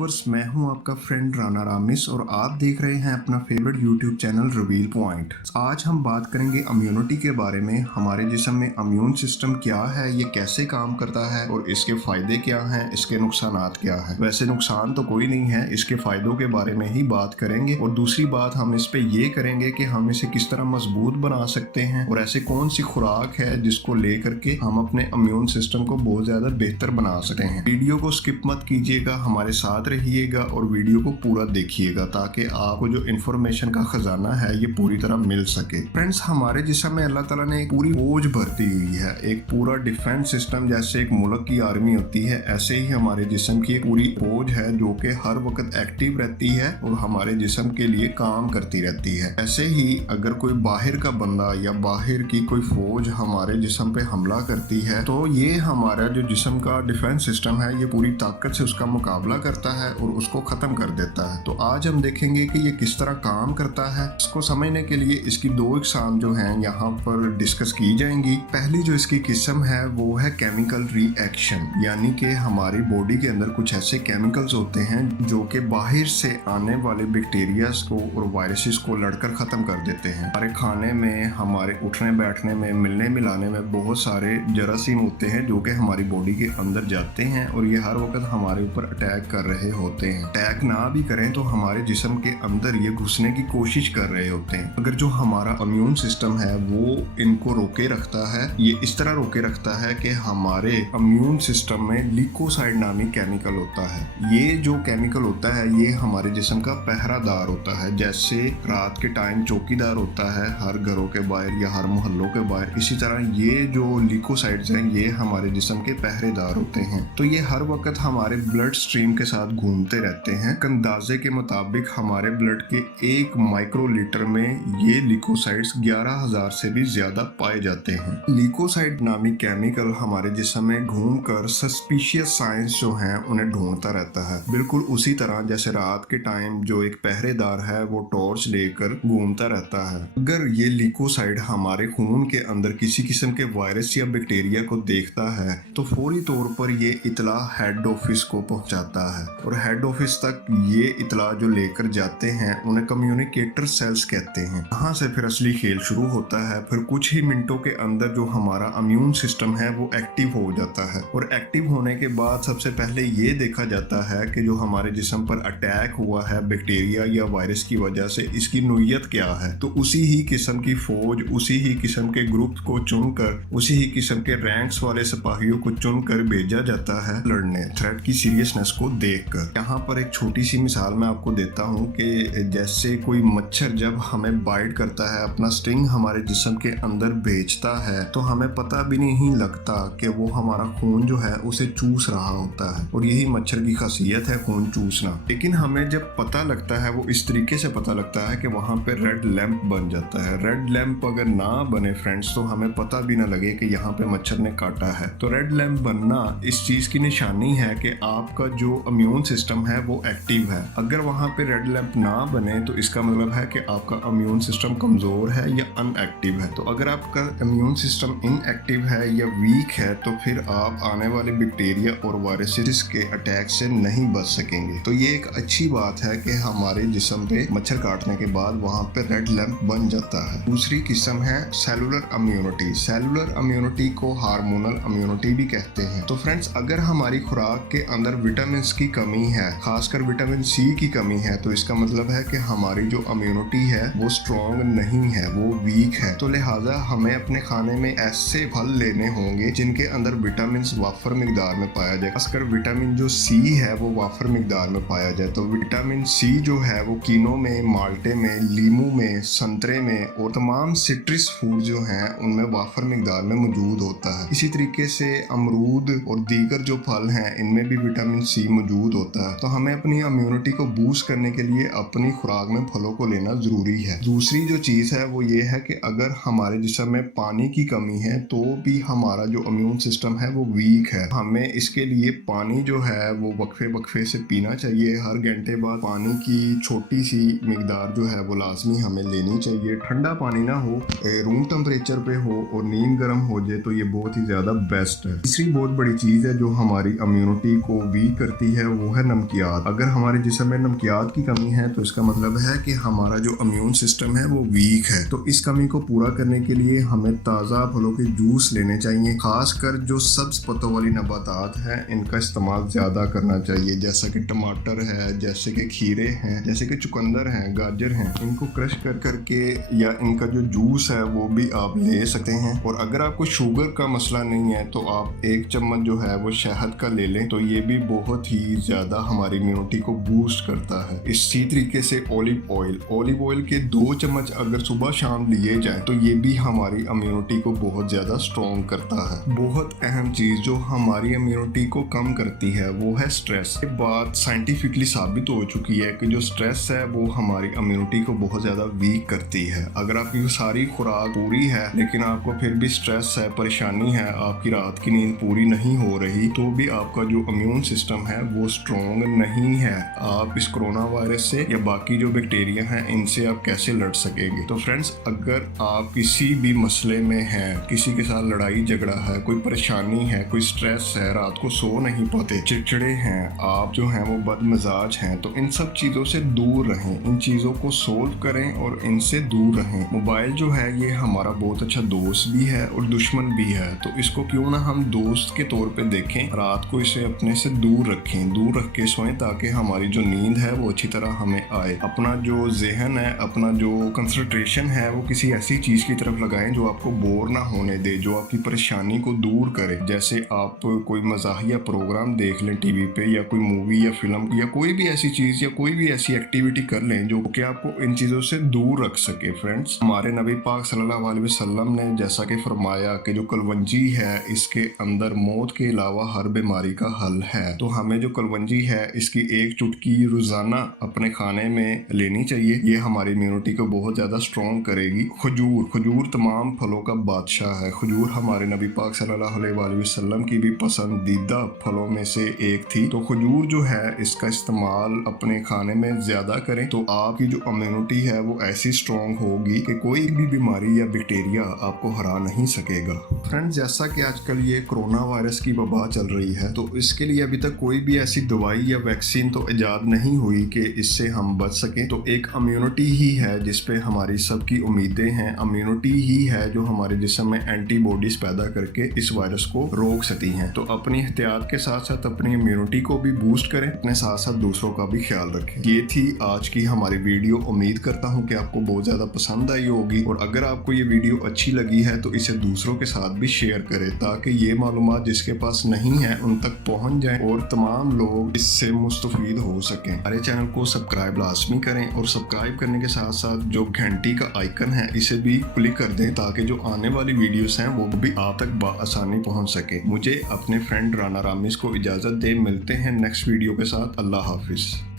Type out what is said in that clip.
Viewers, मैं हूं आपका फ्रेंड राना रामिस और आप देख रहे हैं अपना favourite YouTube channel reveal point. आज हम बात करेंगे इम्यूनिटी के बारे में। हमारे जिस्म में इम्यून सिस्टम क्या है, ये कैसे काम करता है और इसके फायदे क्या हैं, इसके नुकसानात क्या हैं। वैसे नुकसान तो कोई नहीं है, इसके फायदों के बारे में ही बात करेंगे। और दूसरी बात हम इस पे ये करेंगे कि हम इसे किस तरह मजबूत बना सकते हैं और ऐसे कौन सी खुराक है जिसको लेकर के हम अपने इम्यून सिस्टम को बहुत ज्यादा बेहतर बना सकते हैं। वीडियो को स्किप मत कीजिएगा, हमारे साथ रहिएगा और वीडियो को पूरा देखिएगा ताकि आपको जो इन्फॉर्मेशन का खजाना है ये पूरी तरह मिल सके। फ्रेंड्स, हमारे जिस्म में अल्लाह ताला ने एक पूरी फौज भरती हुई है, एक पूरा डिफेंस सिस्टम। जैसे एक मुल्क की आर्मी होती है, ऐसे ही हमारे जिस्म की एक पूरी फौज है जो कि हर वक्त एक्टिव रहती है और हमारे जिस्म के लिए काम करती रहती है। ऐसे ही अगर कोई बाहर का बंदा या बाहर की कोई फौज हमारे जिस्म पे हमला करती है तो ये हमारा जो जिस्म का डिफेंस सिस्टम है ये पूरी ताकत से उसका मुकाबला करता है और उसको खत्म कर देता है। तो आज हम देखेंगे कि ये किस तरह काम करता है। इसको समझने के लिए इसकी दो इकसाम जो हैं यहाँ पर डिस्कस की जाएंगी। पहली जो इसकी किस्म है वो है केमिकल रिएक्शन, यानी कि हमारी बॉडी के अंदर कुछ ऐसे केमिकल्स होते हैं जो कि बाहर से आने वाले बैक्टीरियाज को और वायरसेस को लड़कर खत्म कर देते हैं। हमारे खाने में, हमारे उठने बैठने में, मिलने मिलाने में बहुत सारे जरासीम होते हैं जो कि हमारी बॉडी के अंदर जाते हैं और ये हर वक्त हमारे ऊपर अटैक कर रहे होते हैं। अटैक ना भी करें तो हमारे जिस्म के अंदर ये घुसने की कोशिश कर रहे होते हैं। अगर जो हमारा इम्यून सिस्टम है वो इनको रोके रखता है, ये इस तरह रोके रखता है कि हमारे इम्यून सिस्टम में ल्यूकोसाइड नामी केमिकल होता है। ये जो केमिकल होता है ये हमारे जिस्म का पहरादार होता है। जैसे रात के टाइम चौकीदार होता है हर घरों के बाहर या हर मोहल्लों के बाहर, इसी तरह ये जो ल्यूकोसाइड्स हैं ये हमारे जिस्म के पहरेदार होते हैं। तो ये हर वक्त हमारे ब्लड स्ट्रीम के साथ घूमते रहते हैं। अंदाजे के मुताबिक हमारे ब्लड के 1 माइक्रोलीटर में ये ल्यूकोसाइड्स 11,000 से भी ज्यादा पाए जाते हैं। ल्यूकोसाइड नामी केमिकल हमारे जिस्म में घूमकर सस्पिशियस साइंस जो हैं उन्हें ढूंढता रहता है। बिल्कुल उसी तरह जैसे रात के टाइम जो एक पहरेदार है वो टॉर्च लेकर घूमता रहता है। अगर ये ल्यूकोसाइड हमारे खून के अंदर किसी किस्म के वायरस या बैक्टीरिया को देखता है तो फौरी तौर पर ये इतला हेड ऑफिस को पहुंचाता है और हेड ऑफिस तक ये इतला जो लेकर जाते हैं उन्हें कम्युनिकेटर सेल्स कहते हैं। यहाँ से फिर असली खेल शुरू होता है। फिर कुछ ही मिनटों के अंदर जो हमारा इम्यून सिस्टम है वो एक्टिव हो जाता है और एक्टिव होने के बाद सबसे पहले ये देखा जाता है कि जो हमारे जिस्म पर अटैक हुआ है बैक्टीरिया या वायरस की वजह से, इसकी नोयत क्या है। तो उसी ही किस्म की फौज, उसी ही किस्म के ग्रुप को चुनकर, उसी ही किस्म के रैंक्स वाले सिपाहियों को चुनकर भेजा जाता है लड़ने, थ्रेट की सीरियसनेस को देखकर। यहाँ पर एक छोटी सी मिसाल मैं आपको देता हूँ कि जैसे कोई मच्छर जब हमें बाइट करता है, अपना स्टिंग हमारे जिस्म के अंदर भेजता है तो हमें पता भी नहीं लगता कि वो हमारा खून जो है उसे चूस रहा होता है और यही मच्छर की खासियत है, खून चूसना। लेकिन हमें जब पता लगता है वो इस तरीके से पता लगता है कि वहाँ पे रेड लैंप बन जाता है। रेड लैंप अगर ना बने फ्रेंड्स तो हमें पता भी ना लगे कि यहाँ पे मच्छर ने काटा है। तो रेड लैंप बनना इस चीज की निशानी है कि आपका जो इम्यून सिस्टम है वो एक्टिव है। अगर वहाँ पे रेड लैंप ना बने तो इसका मतलब है कि आपका इम्यून सिस्टम कमजोर है या अनएक्टिव है। तो अगर आपका इम्यून सिस्टम इनएक्टिव है या वीक है तो फिर आप आने वाले बैक्टीरिया और वायरसेस के अटैक से नहीं बच सकेंगे। तो ये एक अच्छी बात है कि हमारे जिस्म पे मच्छर काटने के बाद वहाँ पे रेड लैंप बन जाता है। दूसरी किस्म है सेलुलर इम्यूनिटी। सेलुलर इम्यूनिटी को हार्मोनल इम्यूनिटी भी कहते हैं। तो फ्रेंड्स, अगर हमारी खुराक के अंदर विटामिन की कमी है, खासकर विटामिन सी की कमी है, तो इसका मतलब है कि हमारी जो इम्यूनिटी है वो स्ट्रॉन्ग नहीं है, वो वीक है। तो लिहाजा हमें अपने खाने में ऐसे फल लेने होंगे जिनके अंदर विटामिन वाफर मिकदार में पाया जाए। खासकर विटामिन जो सी है वो वाफर मिकदार में पाया जाए। तो विटामिन सी जो है वो कीनों में, माल्टे में, लीमू में, संतरे में और तमाम सिट्रस फूड जो हैं उनमें वाफर मिकदार में मौजूद होता है। इसी तरीके से अमरूद और दीगर जो फल हैं इनमें भी विटामिन सी मौजूद होता है। तो हमें अपनी इम्यूनिटी को बूस्ट करने के लिए अपनी खुराक में फलों को लेना जरूरी है। दूसरी जो चीज है वो ये है कि अगर हमारे जिस्म में पानी की कमी है तो भी हमारा जो इम्यून सिस्टम है वो वीक है। हमें इसके लिए पानी जो है वो वक्फे से पीना चाहिए। हर घंटे बाद पानी की छोटी सी मिकदार जो है वो लाजमी हमें लेनी चाहिए। ठंडा पानी ना हो, रूम टेम्परेचर पे हो और नींद गर्म हो जाए तो ये बहुत ही ज्यादा बेस्ट है। तीसरी बहुत बड़ी चीज है जो हमारी इम्यूनिटी को वीक करती है वो वो है नमकियात। अगर हमारे जिस्म में नमकियात की कमी है तो इसका मतलब है कि हमारा जो इम्यून सिस्टम है वो वीक है। तो इस कमी को पूरा करने के लिए हमें ताज़ा फलों के जूस लेने चाहिए, खासकर जो सब्ज पत्तों वाली नबातात हैं इनका इस्तेमाल ज़्यादा करना चाहिए, जैसा कि टमाटर है, जैसे कि खीरे हैं, जैसे कि चुकंदर हैं, गाजर हैं। इनको क्रश कर करके या इनका जो जूस है वो भी आप ले सकते हैं। और अगर आपको शुगर का मसला नहीं है तो आप 1 चम्मच जो है वो शहद का ले लें, तो ये भी बहुत ही ज़्यादा हमारी इम्यूनिटी को बूस्ट करता है। इसी तरीके से ऑलिव ऑयल के 2 चम्मच अगर सुबह शाम लिए जाए तो ये भी हमारी इम्यूनिटी को बहुत ज़्यादा स्ट्रॉन्ग करता है। बहुत अहम चीज़ जो हमारी इम्यूनिटी को कम करती है वो है स्ट्रेस। ये बात साइंटिफिकली साबित हो चुकी है कि जो स्ट्रेस है वो हमारी इम्यूनिटी को बहुत ज़्यादा वीक करती है। अगर आपकी सारी खुराक पूरी है लेकिन आपको फिर भी स्ट्रेस है, परेशानी है, आपकी रात की नींद पूरी नहीं हो रही, तो भी आपका जो इम्यून सिस्टम है वो स्ट्रॉन्ग नहीं है। आप इस कोरोना वायरस से या बाकी जो बैक्टीरिया हैं इनसे आप कैसे लड़ सकेंगे। तो फ्रेंड्स, अगर आप किसी भी मसले में हैं, किसी के साथ लड़ाई झगड़ा है, कोई परेशानी है, कोई स्ट्रेस है, रात को सो नहीं पाते, चिड़चिड़े हैं, आप जो हैं वो बदमिजाज हैं, तो इन सब चीज़ों से दूर रहें। इन चीज़ों को सोल्व करें और इनसे दूर रहें। मोबाइल जो है ये हमारा बहुत अच्छा दोस्त भी है और दुश्मन भी है, तो इसको क्यों ना हम दोस्त के तौर पे देखें। रात को इसे अपने से दूर रखें, दूर रख के सोएं ताकि हमारी जो नींद है वो अच्छी तरह हमें आए। अपना जो ज़हन है, अपना जो कंसंट्रेशन है वो किसी ऐसी चीज़ की तरफ लगाएं जो आपको बोर ना होने दे, जो आपकी परेशानी को दूर करे। जैसे आप कोई मज़ाहिया प्रोग्राम देख लें टीवी पे, या कोई मूवी या फिल्म, या कोई भी ऐसी चीज़ या कोई भी ऐसी एक्टिविटी कर लें जो कि आपको इन चीज़ों से दूर रख सके। फ्रेंड्स, हमारे नबी पाक सल्लल्लाहु अलैहि वसल्लम ने जैसा कि फरमाया कि जो कलवंजी है इसके अंदर मौत के अलावा हर बीमारी का हल है। तो हमें जो कलवंजी है इसकी 1 चुटकी रोज़ाना अपने खाने में लेनी चाहिए। ये हमारी इम्यूनिटी को बहुत ज़्यादा स्ट्रॉन्ग करेगी। खजूर तमाम फलों का बादशाह है। खजूर हमारे नबी पाक सल्लल्लाहु अलैहि वसल्लम की भी पसंदीदा फलों में से एक थी। तो खजूर जो है इसका इस्तेमाल अपने खाने में ज़्यादा करें तो आपकी जो इम्यूनिटी है वो ऐसी स्ट्रॉन्ग होगी कि कोई भी बीमारी या बैक्टीरिया आपको हरा नहीं सकेगा। फ्रेंड्स, जैसा कि आजकल ये कोरोना वायरस की वबा चल रही है तो इसके लिए अभी तक कोई भी ऐसी दवाई या वैक्सीन तो इजाद नहीं हुई कि इससे हम बच सकें। तो एक इम्यूनिटी ही है जिस पे हमारी सबकी उम्मीदें हैं। इम्यूनिटी ही है जो हमारे जिस्म में एंटीबॉडीज पैदा करके इस वायरस को रोक सकती हैं। तो अपनी एहतियात के साथ साथ अपनी इम्यूनिटी को भी बूस्ट करें, अपने साथ साथ दूसरों का भी ख्याल रखें। ये थी आज की हमारी वीडियो। उम्मीद करता हूँ कि आपको बहुत ज़्यादा पसंद आई होगी, और अगर आपको ये वीडियो अच्छी लगी है तो इसे दूसरों के साथ भी शेयर करें ताकि ये मालूमात जिसके पास नहीं है उन तक पहुँच जाए और तमाम लोग इससे मुस्तफीद हो सकें। हमारे चैनल को सब्सक्राइब लाजमी करें, और सब्सक्राइब करने के साथ साथ जो घंटी का आइकन है इसे भी क्लिक कर दें ताकि जो आने वाली वीडियोस हैं वो भी आप तक बआसानी पहुँच सके। मुझे अपने फ्रेंड राना रामिस को इजाज़त दें। मिलते हैं नेक्स्ट वीडियो के साथ। अल्लाह हाफिज़।